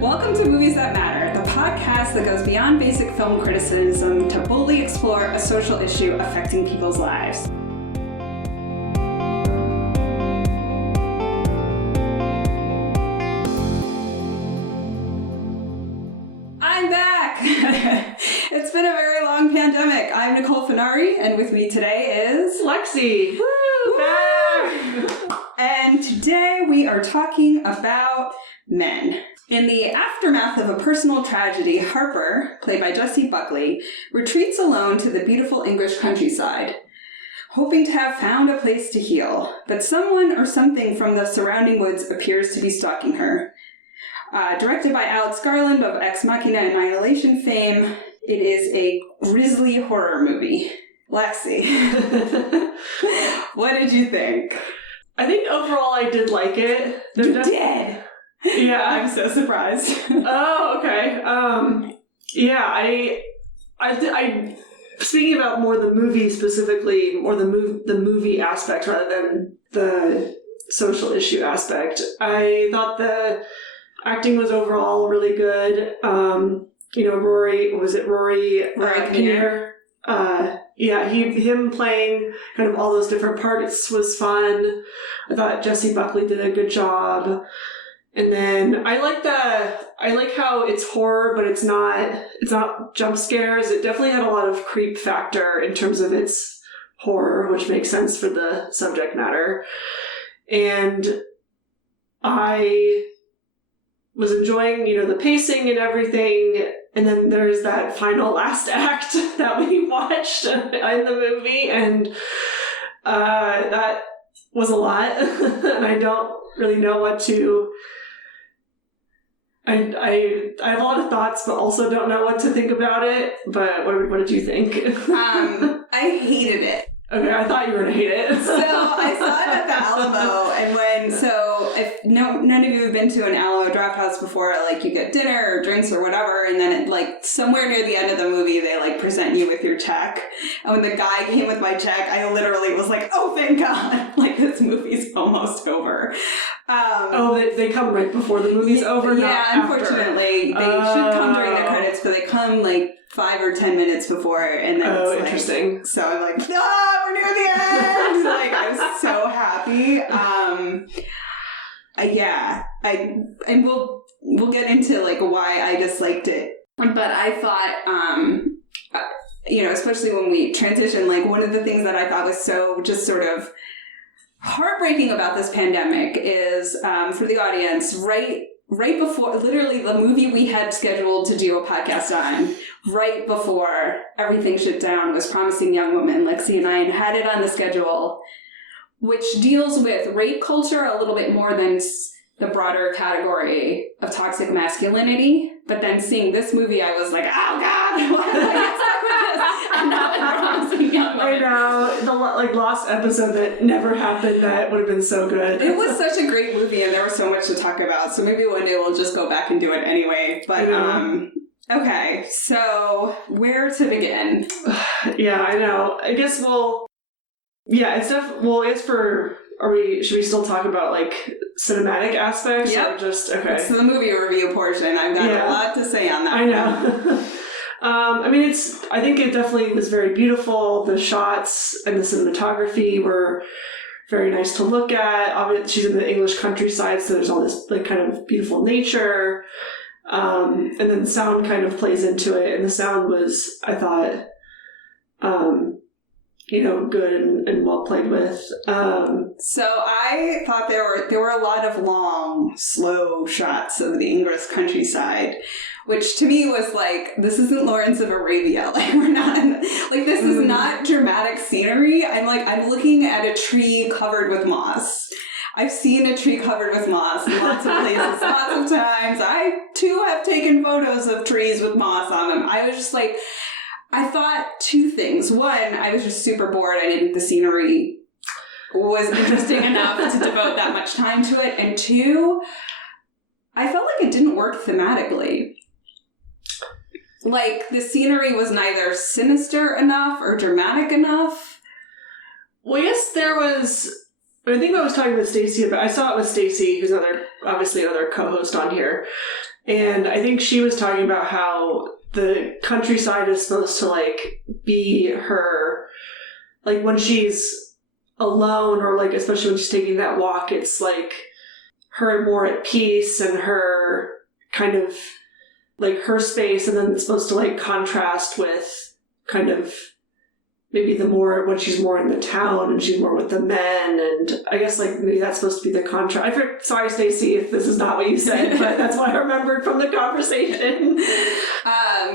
Welcome to Movies That Matter, the podcast that goes beyond basic film criticism to boldly explore a social issue affecting people's lives. I'm back! It's been a very long pandemic. I'm Nicole Finari, and with me today is... Lexy! Woo! Back! And today we are talking about men. In the aftermath of a personal tragedy, Harper, played by Jessie Buckley, retreats alone to the beautiful English countryside, hoping to have found a place to heal. But someone or something from the surrounding woods appears to be stalking her. Directed by Alex Garland of Ex Machina Annihilation fame, it is a grisly horror movie. Lexi, what did you think? I think overall I did like it. You did? Yeah. I'm so surprised. Oh, okay. Yeah, I speaking about more the movie specifically, or the movie aspect rather than the social issue aspect, I thought the acting was overall really good. Rory Kinnear? Yeah, him playing kind of all those different parts was fun. I thought Jessie Buckley did a good job. And then I like how it's horror, but it's not jump scares. It definitely had a lot of creep factor in terms of its horror, which makes sense for the subject matter. And I was enjoying, the pacing and everything. And then there's that final last act that we watched in the movie, and that was a lot. And I don't really know what to... I have a lot of thoughts, but also don't know what to think about it. But what did you think? I hated it. Okay, I thought you were going to hate it. So I saw it at the Alamo, and if none of you have been to an Alamo Draft House before, you get dinner or drinks or whatever, and then somewhere near the end of the movie, they present you with your check. And when the guy came with my check, I literally was like, oh, thank God, this movie's almost over. They come right before the movie's over? Yeah, unfortunately. They should come during the credits, but they come 5 or 10 minutes before, and then it's interesting. So I'm like, we're near the end! I'm so happy. And we'll get into why I disliked it. But I thought, especially when we transition, one of the things that I thought was so just sort of heartbreaking about this pandemic is, for the audience, right before, literally the movie we had scheduled to do a podcast on, right before everything shut down, was Promising Young Woman. Lexi and I had it on the schedule, which deals with rape culture a little bit more than the broader category of toxic masculinity. But then seeing this movie, I was like, oh God, why did I get stuck with this? And not with Promising Young Woman. I know, the lost episode that never happened, that would have been so good. It was such a great movie, and there was so much to talk about. So maybe one day we'll just go back and do it anyway. But okay, so where to begin? Yeah, I know. I guess should we still talk about cinematic aspects? Yep. Or just okay? It's the movie review portion. I've got a lot to say on that. I know. I think it definitely was very beautiful. The shots and the cinematography were very nice to look at. Obviously, she's in the English countryside, so there's all this kind of beautiful nature. And then the sound kind of plays into it, and the sound was, I thought, good and well played with. So I thought there were a lot of long, slow shots of the English countryside, which to me was this isn't Lawrence of Arabia. We're not this is not dramatic scenery. I'm looking at a tree covered with moss. I've seen a tree covered with moss in lots of places, lots of times. I too have taken photos of trees with moss on them. I was just I thought two things. One, I was just super bored. I didn't think the scenery was interesting enough to devote that much time to it. And two, I felt like it didn't work thematically. The scenery was neither sinister enough or dramatic enough. Well, yes, there was... I think I was talking with Stacey about... I saw it with Stacey, who's obviously another co-host on here. And I think she was talking about how the countryside is supposed to, like, be her, like, when she's alone, or, like, especially when she's taking that walk, it's, like, her more at peace and her kind of, like, her space, and then it's supposed to, like, contrast with kind of maybe the more, when she's more in the town and she's more with the men, and I guess, like, maybe that's supposed to be the contrast. Sorry, Stacey, if this is not what you said, but that's what I remembered from the conversation.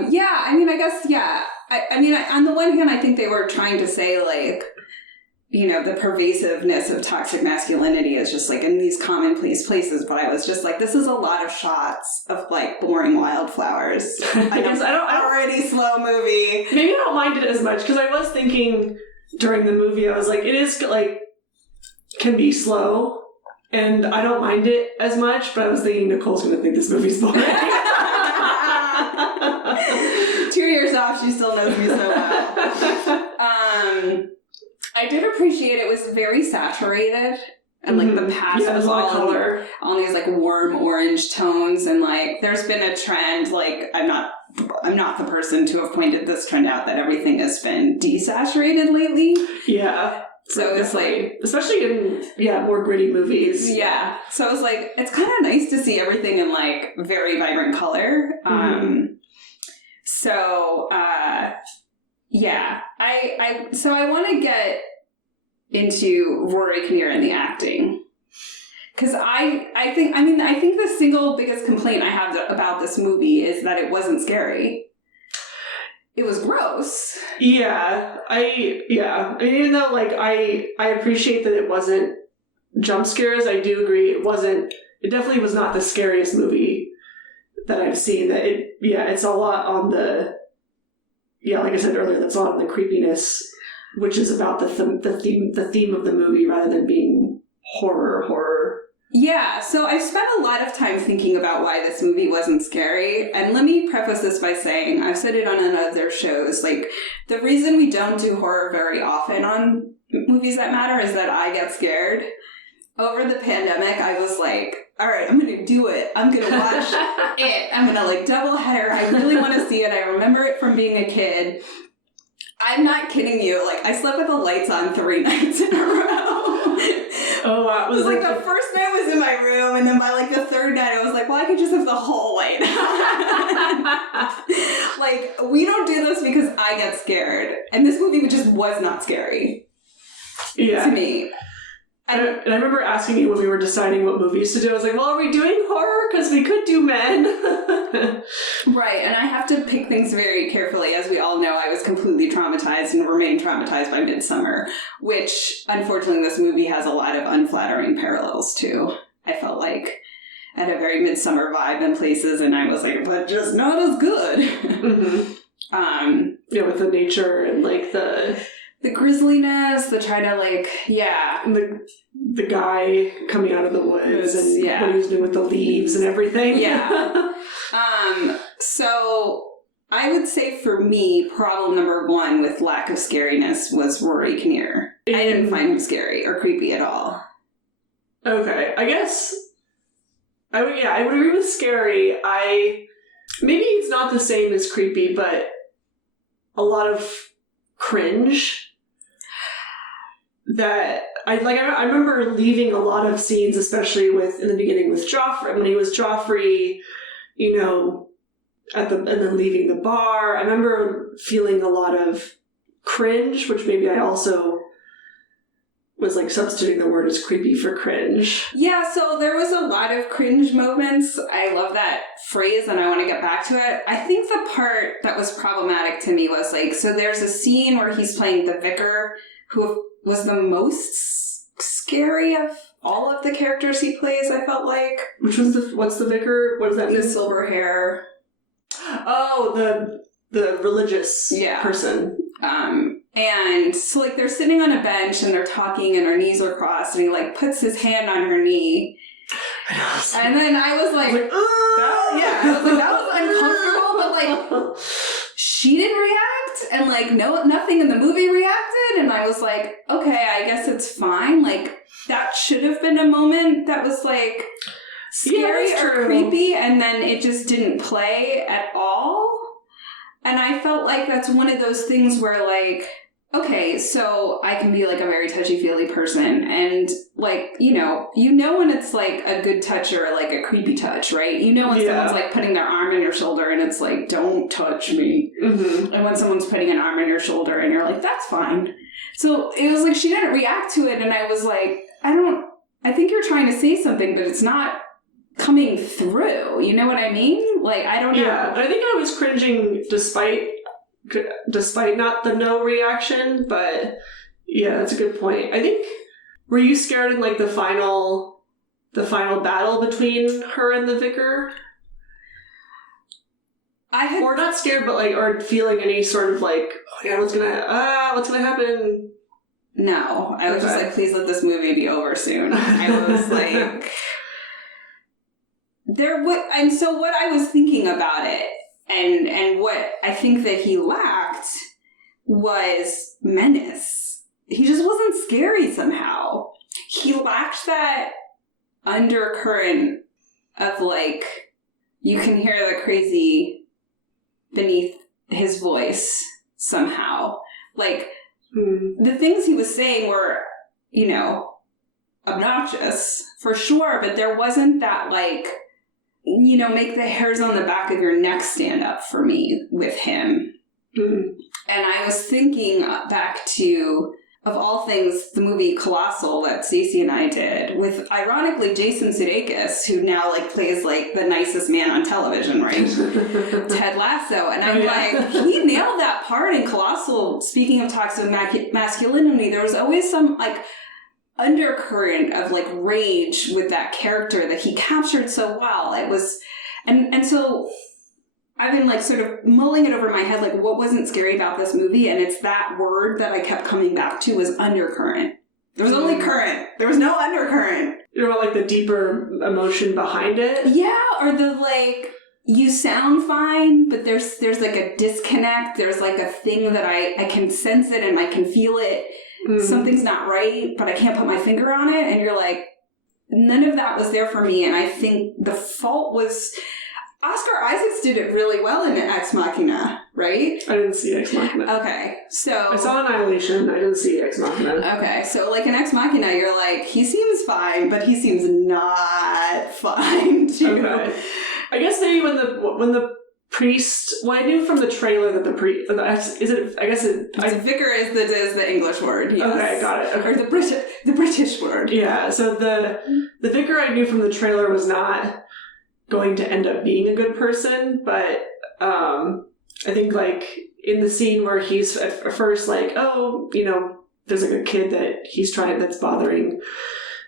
Yeah, I mean, I guess, yeah. I mean, on the one hand, I think they were trying to say, like, you know, the pervasiveness of toxic masculinity is just, like, in these commonplace places, but I was just like, this is a lot of shots of, like, boring wildflowers. I don't already slow movie. Maybe I don't mind it as much, because I was thinking during the movie, I was like, it is, like, can be slow, and I don't mind it as much, but I was thinking Nicole's going to think this movie's boring. 2 years off, she still knows me so well. I did appreciate it was very saturated, and like the past was all color, all these like warm orange tones, and like there's been a trend. Like I'm not the person to have pointed this trend out, that everything has been desaturated lately. Yeah. So it's like, especially in more gritty movies. Yeah. So it was like, it's kind of nice to see everything in like very vibrant color. So I want to get into Rory Kinnear and the acting, because I think the single biggest complaint I have about this movie is that it wasn't scary. It was gross. Yeah. I mean, even though like I appreciate that it wasn't jump scares, I do agree it definitely was not the scariest movie that I've seen. That it's a lot on the, like I said earlier, that's a lot on the creepiness, which is about the theme of the movie rather than being horror. Yeah, so I spent a lot of time thinking about why this movie wasn't scary, and let me preface this by saying, I've said it on other shows, like, the reason we don't do horror very often on Movies That Matter is that I get scared. Over the pandemic, I was like, all right, I'm going to do it. I'm going to watch it. I'm going to, like, double header. I really want to see it. I remember it from being a kid. I'm not kidding you. Like, I slept with the lights on 3 nights in a row. Oh, wow. It was like the first night was in my room, and then by, like, the third night, I was like, well, I could just have the whole light on. Like, we don't do this because I get scared. And this movie just was not scary. Yeah. To me. And I remember asking you when we were deciding what movies to do, I was like, well, are we doing horror? Because we could do men. Right, and I have to pick things very carefully. As we all know, I was completely traumatized and remain traumatized by Midsommar, which, unfortunately, this movie has a lot of unflattering parallels to. I felt like I had a very Midsommar vibe in places, and I was like, but just not as good. With the nature and, like, the grisliness, the try to, like, and the guy coming out of the woods and what he was doing with the leaves and everything. Yeah. So I would say for me, problem number 1 with lack of scariness was Rory Kinnear. I didn't find him scary or creepy at all. Okay, I guess I would agree with scary. Maybe it's not the same as creepy, but a lot of cringe. That I remember leaving a lot of scenes, especially in the beginning with Joffrey, when he was Joffrey, you know, and then leaving the bar. I remember feeling a lot of cringe, which maybe I also was like substituting the word as creepy for cringe. Yeah, so there was a lot of cringe moments. I love that phrase and I want to get back to it. I think the part that was problematic to me was like, so there's a scene where he's playing the vicar who was the most scary of all of the characters he plays, I felt like. What's the vicar? What does that mean? The silver hair. Oh, the religious person. And so, like, they're sitting on a bench and they're talking and her knees are crossed and he, like, puts his hand on her knee. And then I was like, that was uncomfortable, but, like, she didn't react and, like, nothing in the movie reacted. And I was like, okay, I guess it's fine. Like, that should have been a moment that was, like, scary or creepy, and then it just didn't play at all. And I felt like that's one of those things where, like, okay, so I can be, like, a very touchy-feely person, and, like, you know when it's, like, a good touch or, like, a creepy touch, right? You know when someone's, like, putting their arm on your shoulder, and it's like, don't touch me. Mm-hmm. And when someone's putting an arm on your shoulder, and you're like, that's fine. So it was like she didn't react to it, and I was like, I think you're trying to say something, but it's not coming through. You know what I mean? Like, I don't know. Yeah, I think I was cringing despite not the no reaction, but yeah, that's a good point. I think, were you scared in, like, the final battle between her and the vicar? Or not scared, but, like, or feeling any sort of, like, oh yeah, what's gonna happen? No, I was just like, please let this movie be over soon. I was like, and so what I was thinking about it, and what I think that he lacked was menace. He just wasn't scary somehow. He lacked that undercurrent of, like, you can hear the crazy beneath his voice somehow. Like, the things he was saying were, you know, obnoxious, for sure, but there wasn't that, like, you know, make the hairs on the back of your neck stand up for me with him. Mm-hmm. And I was thinking back to, of all things, the movie Colossal that Stacey and I did, with, ironically, Jason Sudeikis, who now, like, plays, like, the nicest man on television, right? Ted Lasso. And I'm like, he nailed that part in Colossal. Speaking of toxic masculinity, there was always some, like, undercurrent of, like, rage with that character that he captured so well. It was, and so I've been, like, sort of mulling it over in my head, like, what wasn't scary about this movie? And it's that word that I kept coming back to, was undercurrent. There was only current. There was no undercurrent. You know, like, the deeper emotion behind it? Yeah, or the, like, you sound fine, but there's like a disconnect. There's, like, a thing that I can sense it and I can feel it. Something's not right, but I can't put my finger on it. And you're like, none of that was there for me. And I think the fault was, Oscar Isaacs did it really well in Ex Machina, right? I didn't see Ex Machina. Okay, so I saw Annihilation. I didn't see Ex Machina. Okay, so, like, in Ex Machina, you're like, he seems fine, but he seems not fine too. Okay. I guess maybe when the priest, well, I knew from the trailer that the priest, the vicar is the English word. Yes. Okay, got it. Okay. Or the British word. Yeah, so the vicar I knew from the trailer was not going to end up being a good person, but I think, like, in the scene where he's at first like, oh, you know, there's, like, a kid that's bothering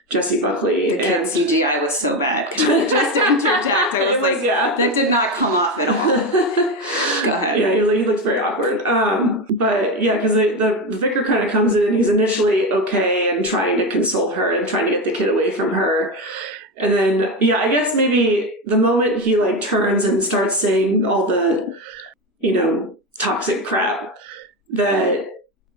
Jessie Buckley. The kid CGI was so bad. Can I just interject? I was like, that did not come off at all. Go ahead. Yeah, he looks very awkward. But yeah, because the vicar kind of comes in and he's initially okay and trying to console her and trying to get the kid away from her. And then, yeah, I guess maybe the moment he, like, turns and starts saying all the, you know, toxic crap, that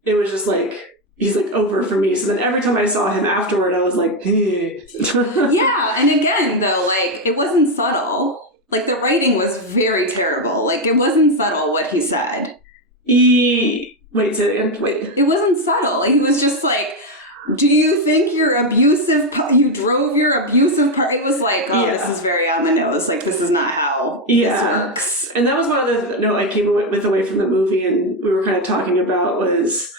it was just like, he's, like, over for me. So then every time I saw him afterward, I was like, hey. Yeah, and again, though, like, it wasn't subtle. Like, the writing was very terrible. Like, it wasn't subtle what he said. Wait, say it again. Wait. It wasn't subtle. He was just like, do you think you're abusive? You drove your abusive part. It was like, oh, This is very on the nose. Like, this is not how this works. And that was one of the note I came away from the movie, and we were kind of talking about was,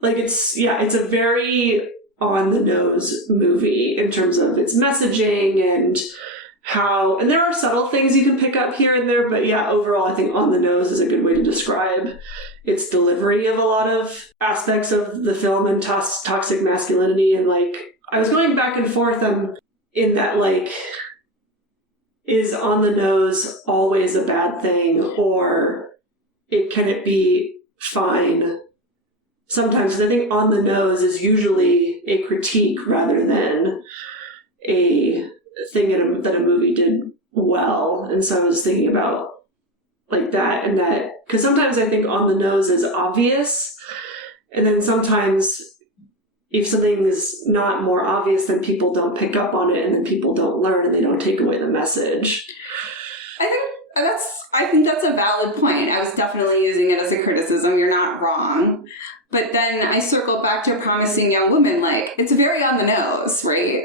like, it's a very on the nose movie in terms of its messaging and how, and there are subtle things you can pick up here and there, but yeah, overall, I think on the nose is a good way to describe its delivery of a lot of aspects of the film and toxic masculinity. And, like, I was going back and forth in that, like, is on the nose always a bad thing, or can it be fine sometimes? And I think on the nose is usually a critique rather than a thing that a movie did well. And so I was thinking about, like, that, and that, because sometimes I think on the nose is obvious, and then sometimes if something is not more obvious, then people don't pick up on it, and then people don't learn, and they don't take away the message. I think that's a valid point. I was definitely using it as a criticism. You're not wrong. But then I circle back to Promising Young Woman, like, it's very on the nose, right?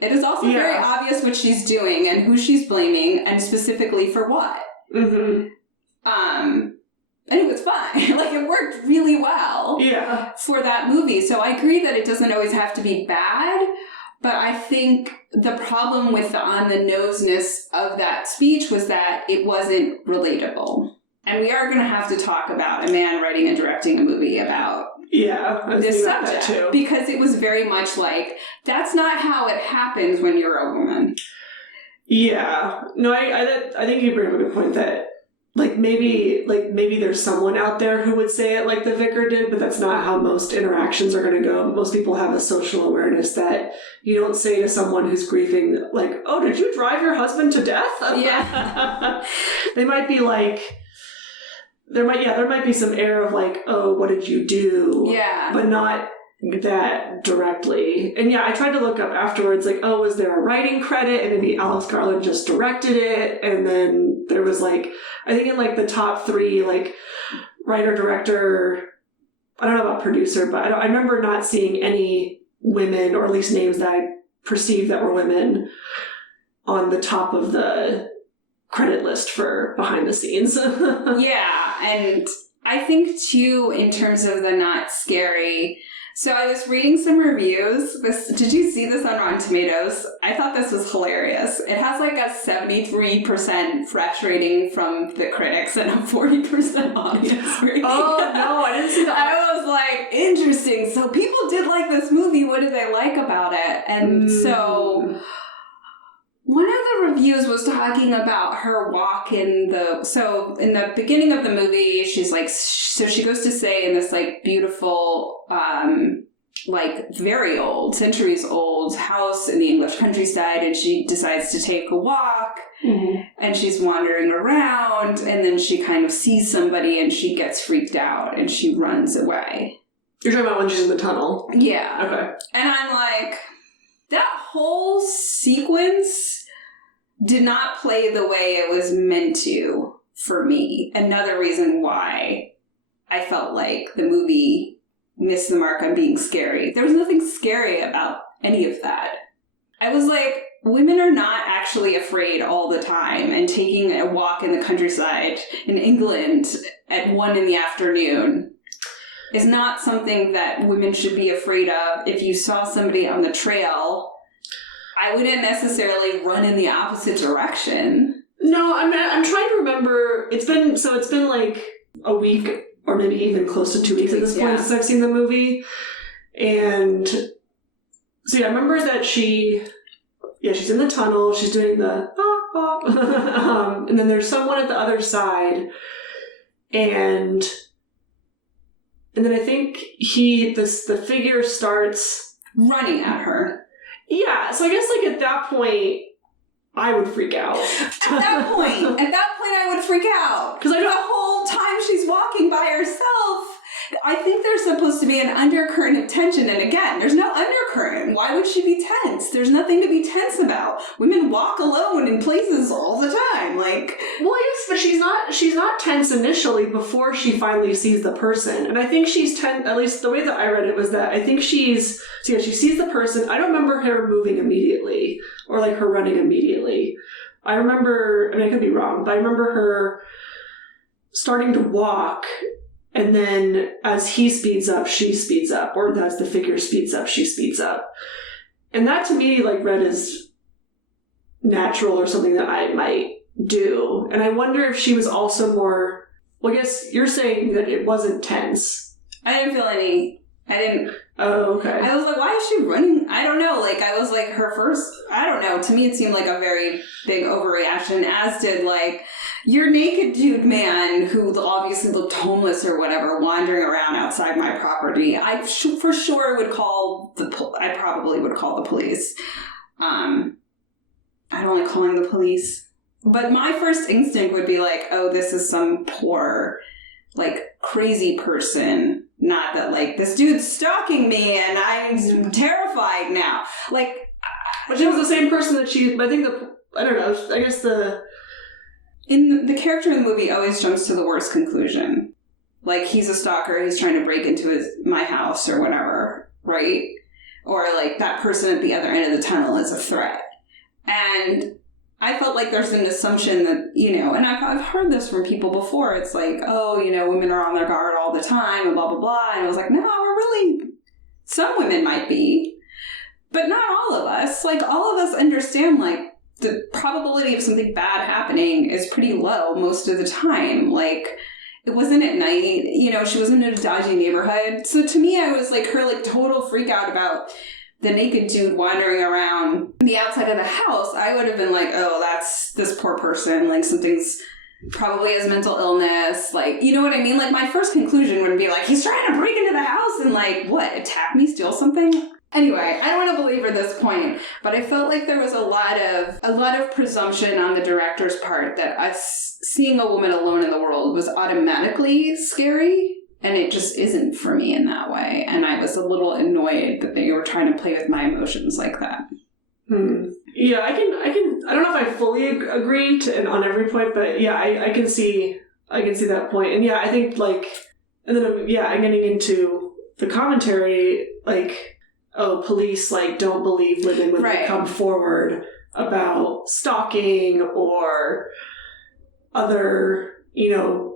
It is also very obvious what she's doing and who she's blaming, and specifically for what. Mm-hmm. And it was fine. Like, it worked really well for that movie. So I agree that it doesn't always have to be bad, but I think the problem with the on-the-noseness of that speech was that it wasn't relatable. And we are going to have to talk about a man writing and directing a movie about this subject. Too. Because it was very much like, that's not how it happens when you're a woman. Yeah. No, I think you bring up a good point that maybe there's someone out there who would say it like the vicar did, but that's not how most interactions are going to go. Most people have a social awareness that you don't say to someone who's grieving, like, oh, did you drive your husband to death? Yeah. They might be like, there might be some air of like, oh, what did you do? Yeah. But not that directly. And I tried to look up afterwards, like, oh, was there a writing credit? And maybe Alex Garland just directed it. And then there was like, I think in like the top 3, like writer, director, I don't know about producer, but I remember not seeing any women, or at least names that I perceived that were women, on the top of the credit list for behind the scenes. Yeah, and I think too, in terms of the not scary. So I was reading some reviews. Did you see this on Rotten Tomatoes? I thought this was hilarious. It has like a 73% fresh rating from the critics and a 40% audience rating. Oh, no, I didn't see that. I was like, interesting. So people did like this movie. What did they like about it? And so one of the reviews was talking about her walk in the beginning of the movie, she's like, so she goes to stay in this like beautiful, like very old, centuries old house in the English countryside, and she decides to take a walk, and she's wandering around, and then she kind of sees somebody and she gets freaked out and she runs away. You're talking about when she's in the tunnel? Yeah. Okay. And I'm like, that whole sequence did not play the way it was meant to for me. Another reason why I felt like the movie missed the mark on being scary. There was nothing scary about any of that. I was like, women are not actually afraid all the time, and taking a walk in the countryside in England at 1 p.m. is not something that women should be afraid of. If you saw somebody on the trail, I wouldn't necessarily run in the opposite direction. No, I'm trying to remember. It's been like a week, or maybe even close to 2 weeks at this point since I've seen the movie. And so I remember that she's in the tunnel, she's doing the and then there's someone at the other side, and then I think the figure starts running at her. Yeah, so I guess like at that point I would freak out. At that point I would freak out. Because the whole time she's walking by herself, I think there's supposed to be an undercurrent of tension. And again, there's no undercurrent. Why would she be tense? There's nothing to be tense about. Women walk alone in places all the time. Like, well, yes, but she's not tense initially before she finally sees the person. And I think she's tense, at least the way that I read it was that I think she sees the person. I don't remember her moving immediately or like her running immediately. I could be wrong, but I remember her starting to walk, and then as he speeds up, she speeds up, or as the figure speeds up, she speeds up. And that to me like read as natural, or something that I might do. And I wonder if she was also more, well, I guess you're saying that it wasn't tense. Oh, okay. I was like, why is she running? I don't know. Like, I was like, her first, I don't know. To me, it seemed like a very big overreaction, as did like your naked dude man who obviously looked homeless or whatever, wandering around outside my property. I for sure would call I probably would call the police. I don't like calling the police. But my first instinct would be like, oh, this is some poor, like, crazy person. Not that, like, this dude's stalking me and I'm terrified now. Like, but she was the same person that I think I don't know, I guess the character in the movie always jumps to the worst conclusion. Like, he's a stalker, he's trying to break into my house or whatever, right? Or, like, that person at the other end of the tunnel is a threat. And I felt like there's an assumption that, you know, and I've heard this from people before. It's like, oh, you know, women are on their guard all the time and blah, blah, blah. And I was like, no, some women might be, but not all of us. Like, all of us understand, like, the probability of something bad happening is pretty low most of the time. Like, it wasn't at night, you know, she wasn't in a dodgy neighborhood. So to me, I was like, her, like, total freak out about the naked dude wandering around the outside of the house, I would have been like, oh, that's this poor person. Like, something's probably has mental illness. Like, you know what I mean? Like, my first conclusion would be like, he's trying to break into the house and, like, what, attack me, steal something? Anyway, I don't want to belabor this point, but I felt like there was a lot of presumption on the director's part that us seeing a woman alone in the world was automatically scary. And it just isn't for me in that way. And I was a little annoyed that they were trying to play with my emotions like that. Yeah, I don't know if I fully agree on every point, but yeah, I can see that point. And yeah, I think, like, and then, I'm getting into the commentary, like, oh, police, like, don't believe women when they come forward about stalking or other, you know,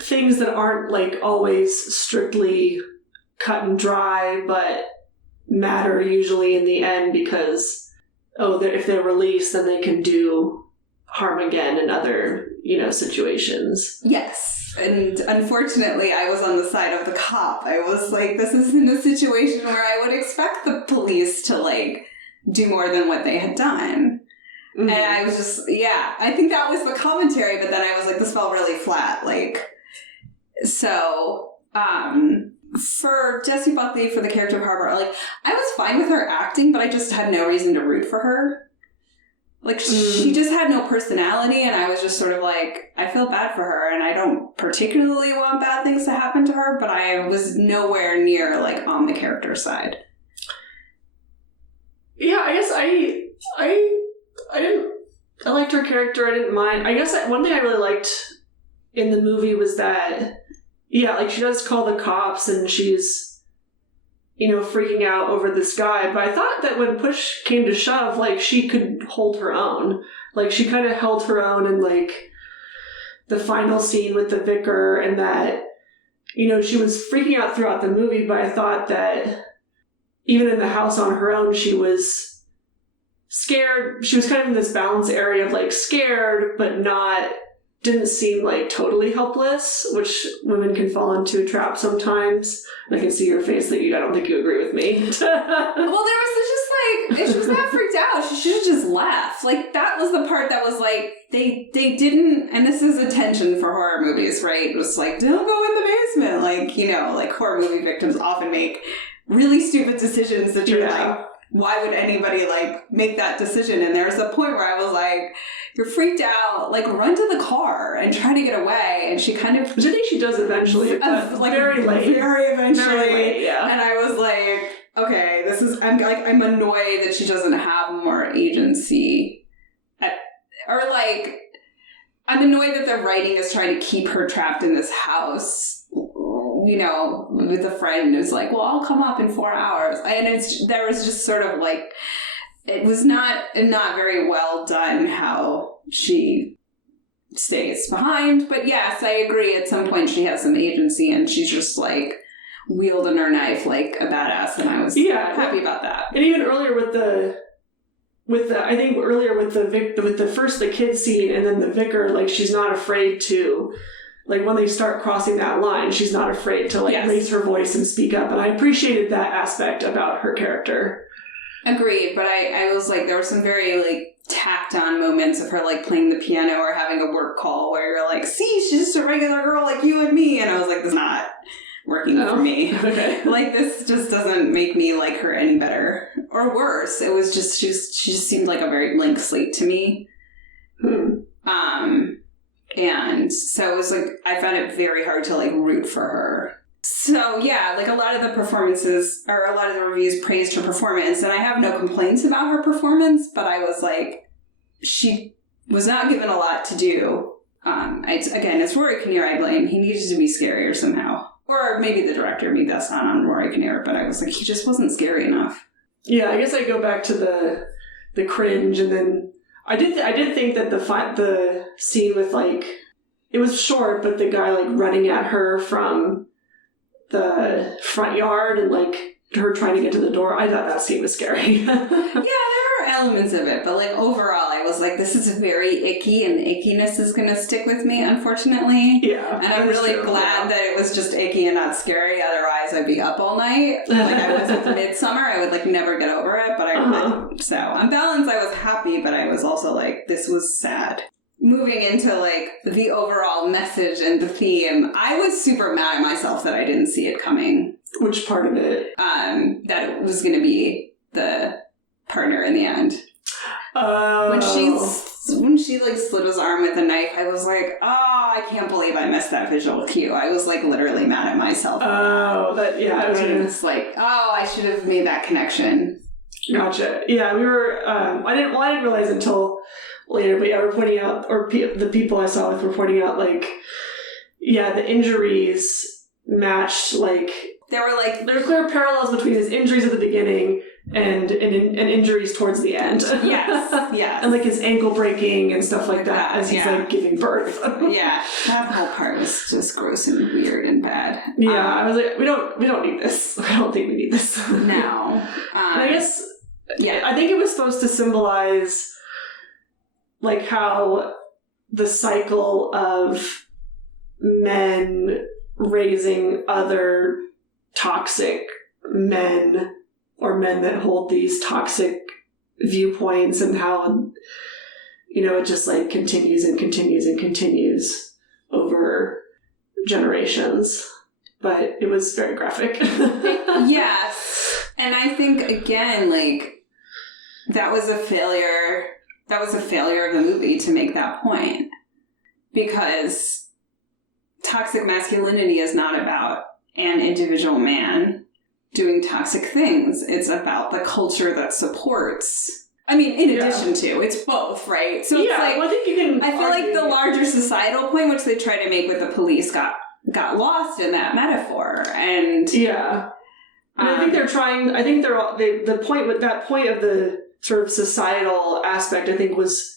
things that aren't, like, always strictly cut and dry, but matter usually in the end because, if they're released, then they can do harm again in other, you know, situations. Yes. And unfortunately, I was on the side of the cop. I was like, this isn't a situation where I would expect the police to, like, do more than what they had done. Mm-hmm. And I was just, I think that was the commentary, but then I was like, this felt really flat, like... So, for Jessie Buckley, for the character of Harper, like, I was fine with her acting, but I just had no reason to root for her. Like, she just had no personality, and I was just sort of like, I feel bad for her, and I don't particularly want bad things to happen to her, but I was nowhere near, like, on the character side. Yeah, I guess I liked her character, I didn't mind. I guess one thing I really liked in the movie was that, like, she does call the cops and she's, you know, freaking out over this guy. But I thought that when push came to shove, like, she could hold her own. Like, she kind of held her own in, like, the final scene with the vicar, and that, you know, she was freaking out throughout the movie, but I thought that even in the house on her own, she was scared. She was kind of in this balance area of, like, scared, but didn't seem, like, totally helpless, which women can fall into a trap sometimes. And I can see your face that I don't think you agree with me. Well, there was just, like, if she was that freaked out, she should have just left. Like, that was the part that was, like, they didn't, and this is a tension for horror movies, right? It was like, don't go in the basement. Like, you know, like, horror movie victims often make really stupid decisions that you're like, why would anybody, like, make that decision? And there's a point where I was like, you're freaked out, like, run to the car and try to get away. And she kind of... Which I think she does eventually, but like, very late. Very eventually. Very late, yeah. And I was like, okay, I'm annoyed that she doesn't have more agency. I'm annoyed that the writing is trying to keep her trapped in this house, you know, with a friend who's like, well, I'll come up in 4 hours. And there was just sort of like... It was not very well done how she stays behind. But yes, I agree. At some point she has some agency and she's just, like, wielding her knife like a badass. And I was happy about that. And even earlier with the kid scene and then the vicar, like, she's not afraid to, like, when they start crossing that line, she's not afraid to, like, raise her voice and speak up. And I appreciated that aspect about her character. Agreed, but I was like, there were some very, like, tacked on moments of her, like, playing the piano or having a work call where you're like, see, she's just a regular girl like you and me. And I was like, this is not working for me. Okay. Like, this just doesn't make me like her any better or worse. It was just, she just seemed like a very blank slate to me. And And so it was like, I found it very hard to like root for her. So yeah, like a lot of the performances, or a lot of the reviews praised her performance, and I have no complaints about her performance, but I was like, she was not given a lot to do. Again, it's Rory Kinnear I blame. He needed to be scarier somehow. Or maybe the director, maybe that's not on Rory Kinnear, but I was like, he just wasn't scary enough. Yeah, I guess I go back to the cringe, and then I did think that the scene with, like, it was short, but the guy, like, running at her from the front yard and, like, her trying to get to the door, I thought that scene was scary. Yeah, there were elements of it, but like overall I was like, this is very icky, and ickiness is going to stick with me, unfortunately. Yeah. And I'm really glad that it was just icky and not scary, otherwise I'd be up all night. Like I was with Midsummer, I would like never get over it, but so on balance I was happy, but I was also like, this was sad. Moving into like the overall message and the theme, I was super mad at myself that I didn't see it coming. Which part of it? That it was going to be the partner in the end. When she like slit his arm with a knife, I was like, oh, I can't believe I missed that visual cue. I was like literally mad at myself. Oh, that, yeah. I was like, oh, I should have made that connection. Gotcha. Yeah, we were, I didn't realize until later, but yeah, we're pointing out, or the people I saw with were pointing out, like, yeah, the injuries matched, like, there were clear parallels between his injuries at the beginning and injuries towards the end. Yes, yes. And like his ankle breaking and stuff like that as he's like giving birth. Yeah, that whole part was just gross and weird and bad. Yeah, I was like, we don't need this. I don't think we need this. No. I guess, yeah, I think it was supposed to symbolize like how the cycle of men raising other toxic men, or men that hold these toxic viewpoints, and how, you know, it just like continues and continues and continues over generations. But it was very graphic. Yes. And I think, again, like, that was a failure of the movie to make that point. Because toxic masculinity is not about an individual man doing toxic things. It's about the culture that supports. I mean, in addition to, it's both, right? So it's like, well, I think you can. I feel like the larger societal point, which they try to make with the police, got lost in that metaphor. And yeah, and I think they're trying. I think the point with that point of the sort of societal aspect, I think, was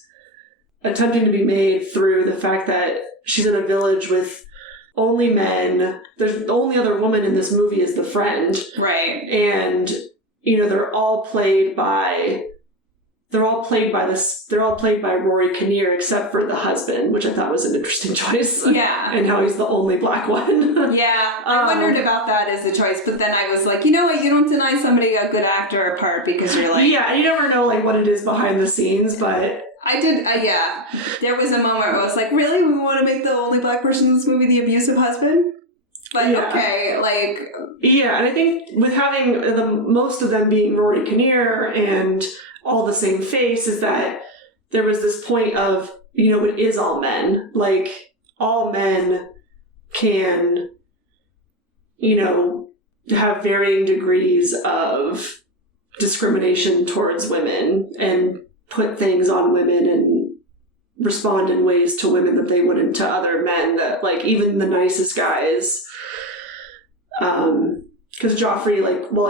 attempting to be made through the fact that she's in a village with only men. The only other woman in this movie is the friend. Right. And, you know, they're all played by Rory Kinnear, except for the husband, which I thought was an interesting choice. Yeah. And how he's the only black one. Yeah. I wondered about that as a choice, but then I was like, you know what, you don't deny somebody a good actor a part, because you're like... Yeah, you never know like what it is behind the scenes, but... I did, yeah. There was a moment where I was like, really? We want to make the only black person in this movie the abusive husband? But okay, like... Yeah, and I think with having most of them being Rory Kinnear and all the same face, is that there was this point of, you know, it is all men. Like, all men can, you know, have varying degrees of discrimination towards women and put things on women and respond in ways to women that they wouldn't to other men, that like even the nicest guys, because Joffrey, like, while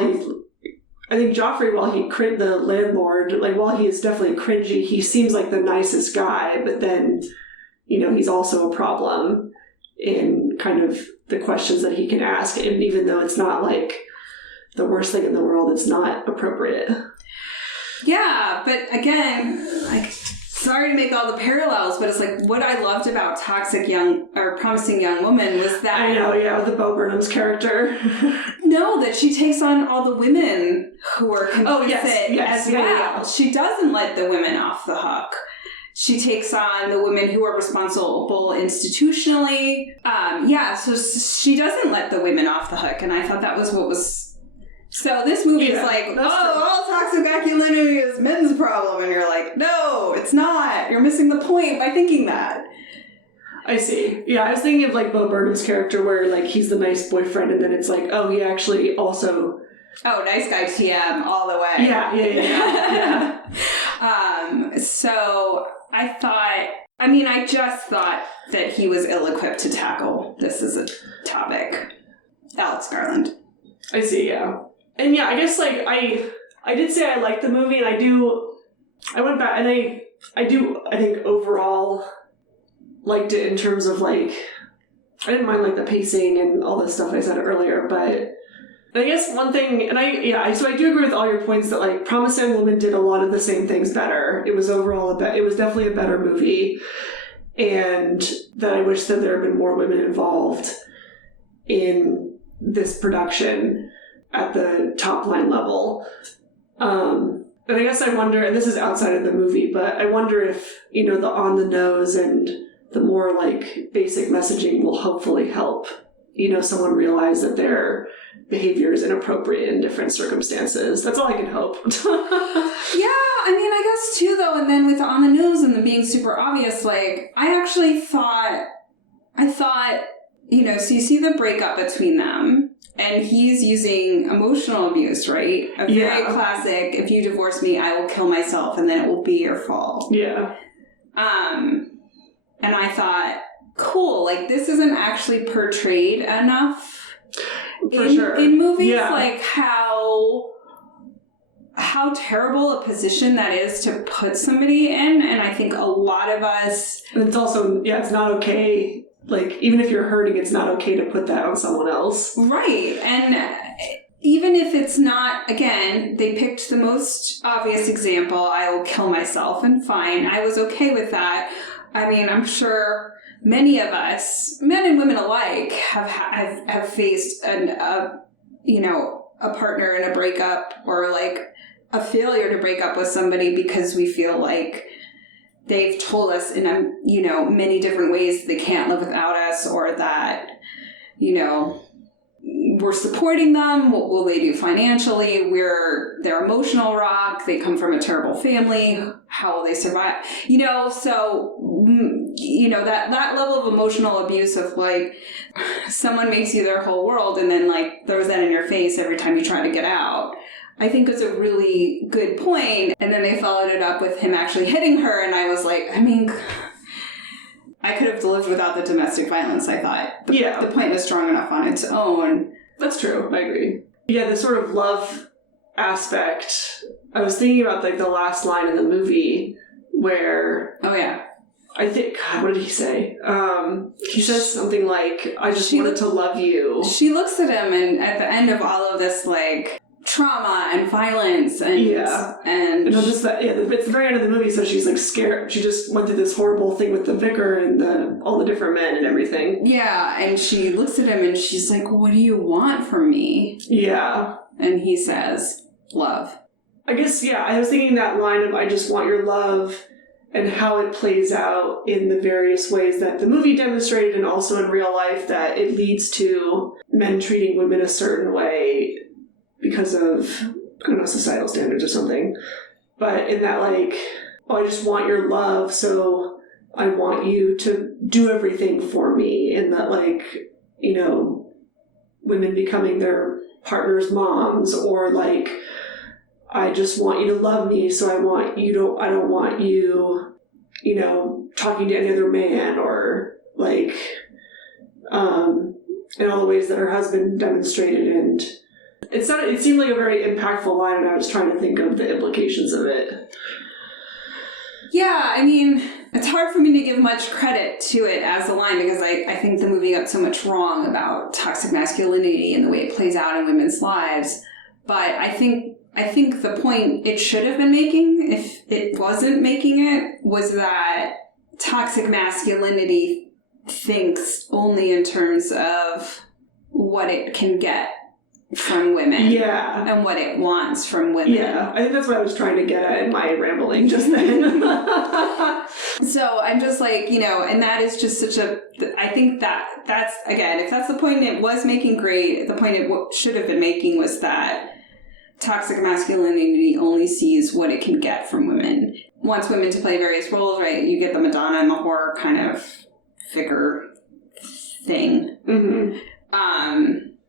the landlord, like, while he is definitely cringy, he seems like the nicest guy, but then, you know, he's also a problem in kind of the questions that he can ask, and even though it's not like the worst thing in the world, it's not appropriate. Yeah, but again, like, sorry to make all the parallels, but it's like, what I loved about Toxic Young, or Promising Young Woman, was that... I know, yeah, with the Bo Burnham's character. No, that she takes on all the women who are complicit as well. Yeah. She doesn't let the women off the hook. She takes on the women who are responsible institutionally. So she doesn't let the women off the hook, and I thought that was what was... So this movie is like, all toxic masculinity is men's problem. And you're like, no, it's not. You're missing the point by thinking that. I see. Yeah, I was thinking of like Bo Burnham's character where like he's the nice boyfriend and then it's like, oh, he actually also... Oh, nice guy TM all the way. Yeah. So I just thought that he was ill-equipped to tackle this as a topic. Alex Garland. I see, yeah. And yeah, I guess like I did say I liked the movie and I went back and I think overall liked it in terms of like, I didn't mind like the pacing and all the stuff I said earlier, but I guess one thing, so I do agree with all your points that like Promised Young Woman did a lot of the same things better. It was overall it was definitely a better movie, and that I wish that there had been more women involved in this production at the top line level. And I guess I wonder, and this is outside of the movie, but I wonder if, the on the nose and the more like basic messaging will hopefully help, someone realize that their behavior is inappropriate in different circumstances. That's all I can hope. I guess too though, and then with the on the nose and the being super obvious, like I thought, so you see the breakup between them, and he's using emotional abuse, right? A very classic, if you divorce me, I will kill myself and then it will be your fault. Yeah. And I thought, cool, like this isn't actually portrayed enough in movies, like how terrible a position that is to put somebody in. And I think a lot of us... And it's also, it's not okay. Like, even if you're hurting, it's not okay to put that on someone else. Right. And even if it's not, again, they picked the most obvious example, I will kill myself, and fine, I was okay with that. I mean, I'm sure many of us, men and women alike, have faced a partner in a breakup or like a failure to break up with somebody because we feel like they've told us in many different ways they can't live without us, or that we're supporting them. What will they do financially? We're their emotional rock. They come from a terrible family. How will they survive? That level of emotional abuse of like someone makes you their whole world and then like throws that in your face every time you try to get out, I think is a really good point. And then they followed it up with him actually hitting her, and I was like, I could have lived without the domestic violence, I thought. The point was strong enough on its own. That's true. I agree. Yeah, the sort of love aspect. I was thinking about like the last line in the movie where... Oh, yeah. I think, God, what did he say? He says something like, I just wanted to love you. She looks at him, and at the end of all of this, like, trauma and violence and it's the very end of the movie, so she's like scared. She just went through this horrible thing with the vicar and all the different men and everything. Yeah, and she looks at him and she's like, what do you want from me? Yeah. And he says, love. I guess, I was thinking that line of I just want your love and how it plays out in the various ways that the movie demonstrated and also in real life, that it leads to men treating women a certain way because of, I don't know, societal standards or something. But in that, like, I just want your love, so I want you to do everything for me. And that, like, women becoming their partner's moms, or like, I just want you to love me, so I don't want you, talking to any other man, or like, in all the ways that her husband demonstrated. And it seemed like a very impactful line, and I was trying to think of the implications of it. Yeah, it's hard for me to give much credit to it as a line, because I think the movie got so much wrong about toxic masculinity and the way it plays out in women's lives. But I think the point it should have been making, if it wasn't making it, was that toxic masculinity thinks only in terms of what it can get from women. Yeah. And what it wants from women. Yeah, I think that's what I was trying to get at in my rambling just then. So I'm just like, and that is just I think that's, again, if that's the point it was making, great. The point it should have been making was that toxic masculinity only sees what it can get from women. Wants women to play various roles, right? You get the Madonna and the horror kind of figure thing. Mm-hmm.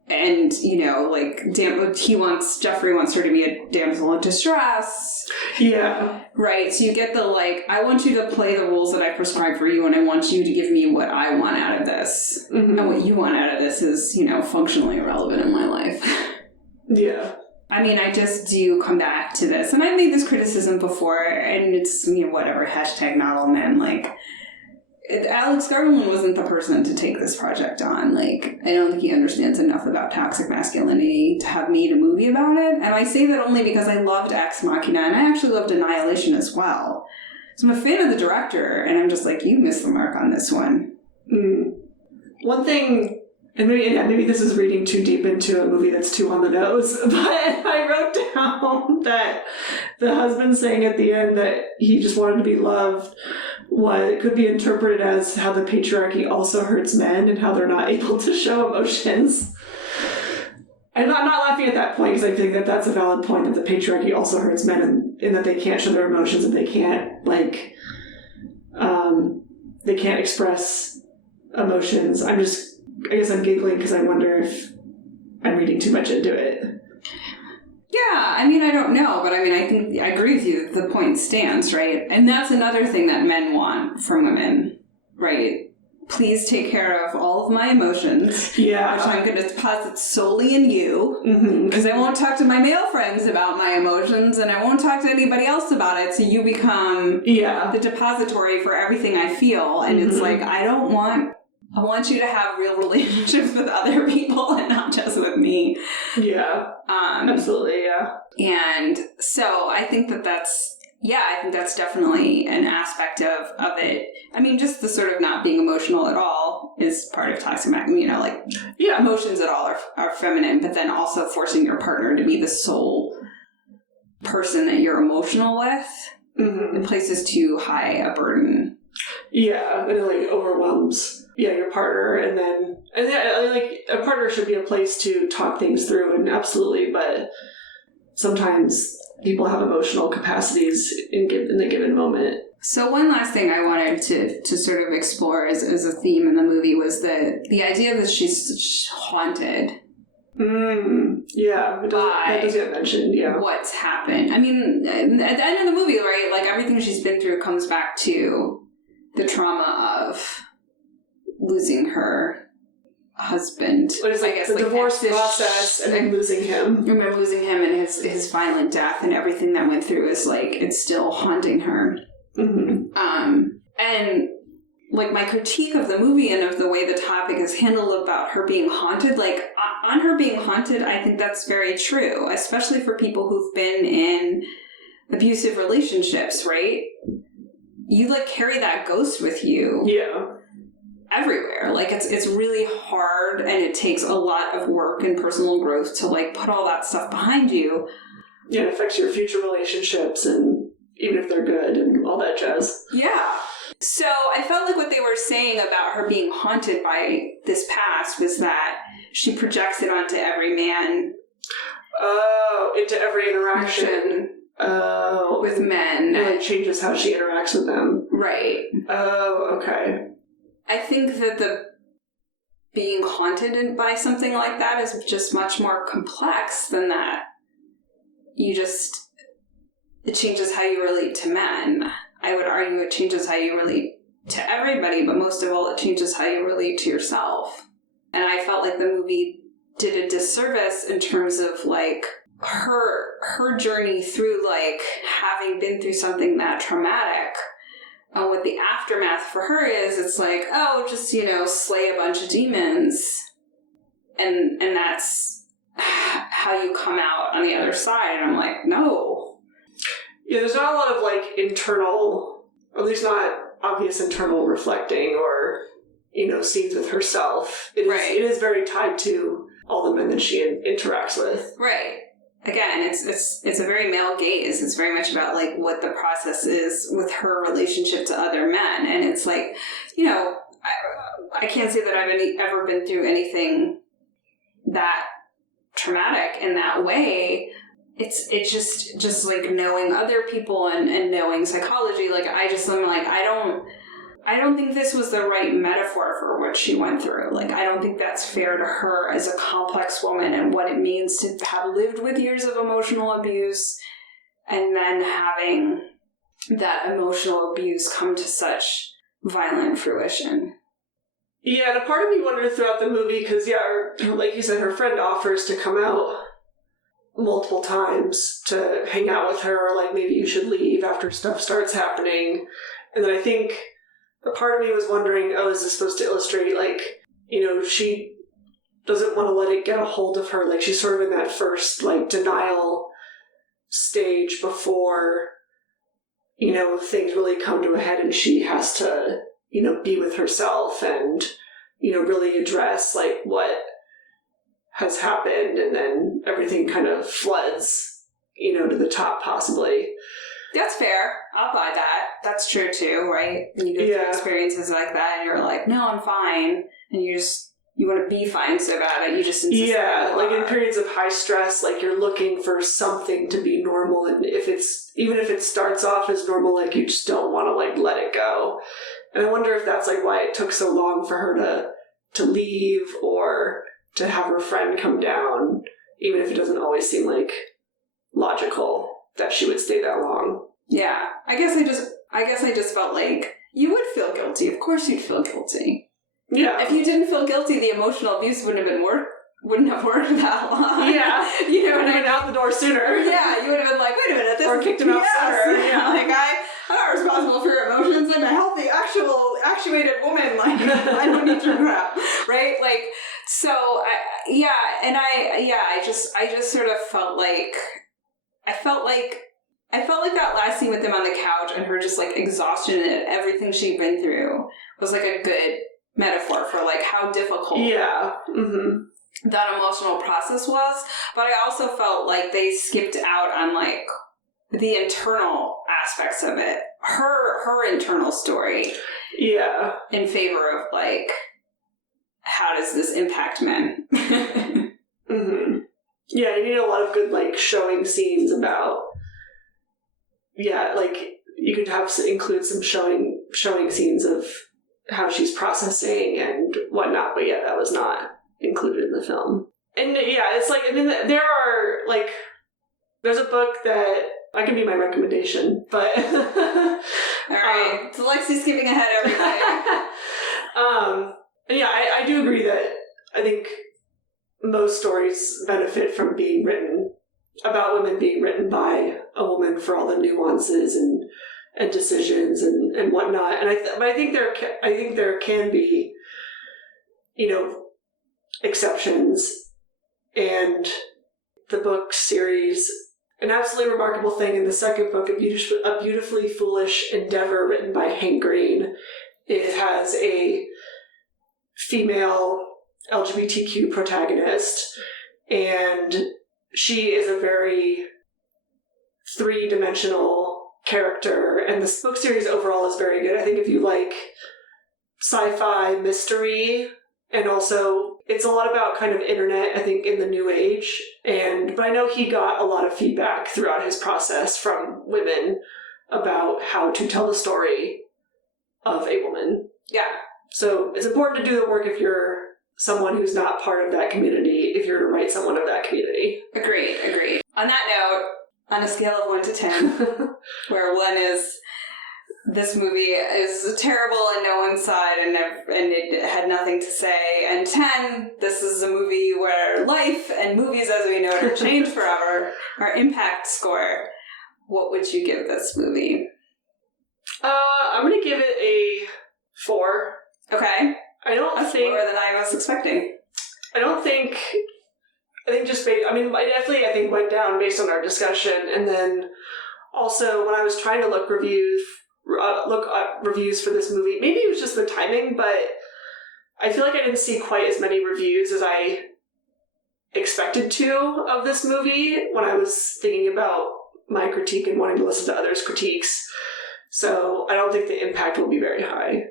And, Jeffrey wants her to be a damsel in distress. Yeah. Right, so you get the, I want you to play the rules that I prescribe for you, and I want you to give me what I want out of this. Mm-hmm. And what you want out of this is, functionally irrelevant in my life. Yeah. I mean, I just do come back to this. And I've made this criticism before, and it's, whatever, hashtag not all men, Alex Garland wasn't the person to take this project on. I don't think he understands enough about toxic masculinity to have made a movie about it. And I say that only because I loved Ex Machina, and I actually loved Annihilation as well. So I'm a fan of the director, and I'm just you missed the mark on this one. Mm. One thing, and maybe this is reading too deep into a movie that's too on the nose, but I wrote down that the husband saying at the end that he just wanted to be loved could be interpreted as how the patriarchy also hurts men and how they're not able to show emotions. And I'm not laughing at that point because I think that that's a valid point, that the patriarchy also hurts men in that they can't show their emotions and they can't they can't express emotions. I guess I'm giggling because I wonder if I'm reading too much into it. Yeah, I don't know, but I think I agree with you that the point stands, right? And that's another thing that men want from women, right? Please take care of all of my emotions, which I'm going to deposit solely in you, because I won't talk to my male friends about my emotions, and I won't talk to anybody else about it, so you become the depository for everything I feel, and it's I want you to have real relationships with other people and not just with me. Yeah. Absolutely, yeah. And so I think that's definitely an aspect of it. Just the sort of not being emotional at all is part of toxic masculinity. Emotions at all are feminine, but then also forcing your partner to be the sole person that you're emotional with, it places too high a burden. Yeah, it overwhelms your partner, and then a partner should be a place to talk things through, and absolutely, but sometimes people have emotional capacities in the given moment. So one last thing I wanted to sort of explore as a theme in the movie was the idea that she's haunted. Yeah, that does get mentioned, yeah. What's happened. At the end of the movie, right, everything she's been through comes back to the trauma of losing her husband. But it's the divorce process and then losing him. Remember losing him and his violent death and everything that went through is it's still haunting her. And my critique of the movie and of the way the topic is handled about her being haunted, on her being haunted, I think that's very true, especially for people who've been in abusive relationships, right? You carry that ghost with you. Yeah. Everywhere. It's really hard, and it takes a lot of work and personal growth to put all that stuff behind you. Yeah, it affects your future relationships, and even if they're good and all that jazz. Yeah. So I felt what they were saying about her being haunted by this past was that she projects it onto every man. Oh, into every interaction. With men. And it changes how she interacts with them. Right. Oh, okay. I think that the being haunted by something like that is just much more complex than that. It changes how you relate to men. I would argue it changes how you relate to everybody, but most of all, it changes how you relate to yourself. And I felt the movie did a disservice in terms of her journey through having been through something that traumatic. And what the aftermath for her is, it's just, slay a bunch of demons. And that's how you come out on the other side. And I'm no. Yeah, there's not a lot of internal, or at least not obvious internal reflecting or, scenes with herself. It is very tied to all the men that she interacts with. Right. Again, it's a very male gaze. It's very much about what the process is with her relationship to other men, and it's I can't say that I've ever been through anything that traumatic in that way. It's just knowing other people and knowing psychology. I don't think this was the right metaphor for what she went through. Like, I don't think that's fair to her as a complex woman and what it means to have lived with years of emotional abuse and then having that emotional abuse come to such violent fruition. Yeah, and a part of me wondered throughout the movie, because, like you said, her friend offers to come out multiple times to hang out with her, like, maybe you should leave after stuff starts happening. And then I think a part of me was wondering, is this supposed to illustrate, like, she doesn't want to let it get a hold of her, like, she's sort of in that first, like, denial stage before, things really come to a head and she has to, be with herself and, really address, like, what has happened, and then everything kind of floods, to the top, possibly. That's fair. I'll buy that. That's true, too, right? When you go through experiences like that, and you're like, no, I'm fine, and you want to be fine so bad, but you just insist. Yeah, like in periods of high stress, like you're looking for something to be normal, and even if it starts off as normal, like you just don't want to, like, let it go. And I wonder if that's, like, why it took so long for her to leave or to have her friend come down, even if it doesn't always seem, like, logical that she would stay that long. Yeah. I guess I just felt like you would feel guilty. Of course you'd feel guilty. Yeah. If you didn't feel guilty, the emotional abuse wouldn't have worked that long. Yeah. You know, would have been out the door sooner. Yeah, you would have been like, wait a minute, or kicked him out sooner. Yeah. Like, I'm not responsible for your emotions. I'm a healthy, actuated woman. Like, I don't need your crap, right? Like, so I just sort of felt like that last scene with them on the couch and her just, like, exhaustion and everything she'd been through was, like, a good metaphor for, like, how difficult that emotional process was. But I also felt like they skipped out on, like, the internal aspects of it. Her internal story. Yeah. In favor of, like, how does this impact men? Yeah, you need a lot of good, like, showing scenes about... Yeah, like, you could include some showing scenes of how she's processing and whatnot, but yeah, that was not included in the film. And yeah, it's like, I mean, there are, like, there's a book that I can be my recommendation, but alright, so Lexi's skipping ahead, everybody. And yeah, I do agree that I think most stories benefit from being written about women being written by a woman for all the nuances and decisions and whatnot. And I think there can be, exceptions. And the book series, an absolutely remarkable thing in the second book, A Beautifully Foolish Endeavor, written by Hank Green. It has a female LGBTQ protagonist, and she is a very three-dimensional character, and this book series overall is very good. I think if you like sci-fi mystery, and also it's a lot about kind of internet, I think, in the new age, but I know he got a lot of feedback throughout his process from women about how to tell the story of a woman. Yeah. So it's important to do the work if you're someone who's not part of that community, if you're to write someone of that community. Agreed. On that note, on a scale of 1 to 10, where 1 is this movie is terrible and no one saw it and it had nothing to say, and 10, this is a movie where life and movies as we know it are changed forever, our impact score, what would you give this movie? I'm going to give it a 4. Okay. That's lower than I was expecting. I think just I think went down based on our discussion, and then also when I was trying to look up reviews for this movie, maybe it was just the timing, but I feel like I didn't see quite as many reviews as I expected to of this movie when I was thinking about my critique and wanting to listen to others' critiques. So I don't think the impact will be very high.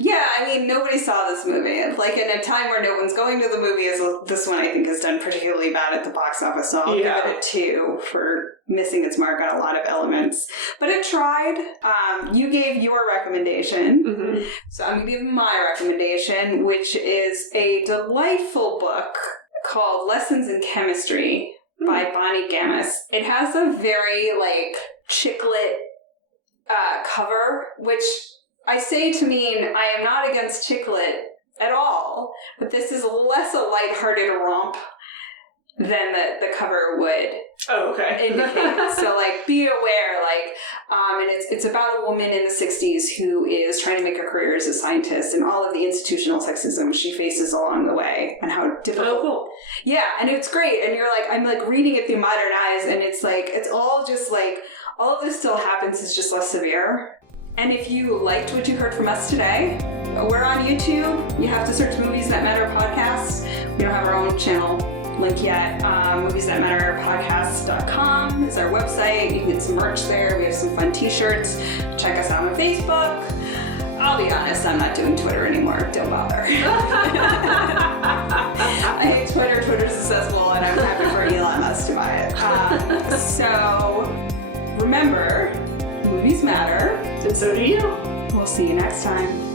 Yeah, I mean, nobody saw this movie. Like, in a time where no one's going to the movies, this one I think has done particularly bad at the box office, so I'll give it a 2 for missing its mark on a lot of elements. But it tried. You gave your recommendation, so I'm going to give my recommendation, which is a delightful book called Lessons in Chemistry by Bonnie Gamis. It has a very, like, chick-lit cover, which I say to mean I am not against chick-lit at all, but this is less a lighthearted romp than the cover would indicate. So, like, be aware, like, and it's about a woman in the 60s who is trying to make a career as a scientist and all of the institutional sexism she faces along the way and how difficult. Oh, cool. Yeah, and it's great. And you're like, I'm like reading it through modern eyes, and it's like, it's all just like, all of this still happens, it's just less severe. And if you liked what you heard from us today, we're on YouTube. You have to search Movies That Matter Podcasts. We don't have our own channel link yet. moviesthatmatterpodcast.com is our website. You can get some merch there. We have some fun t-shirts. Check us out on Facebook. I'll be honest, I'm not doing Twitter anymore. Don't bother. I hate Twitter. Twitter's accessible, and I'm happy for Elon Musk to buy it. So remember, movies matter. And so do you. We'll see you next time.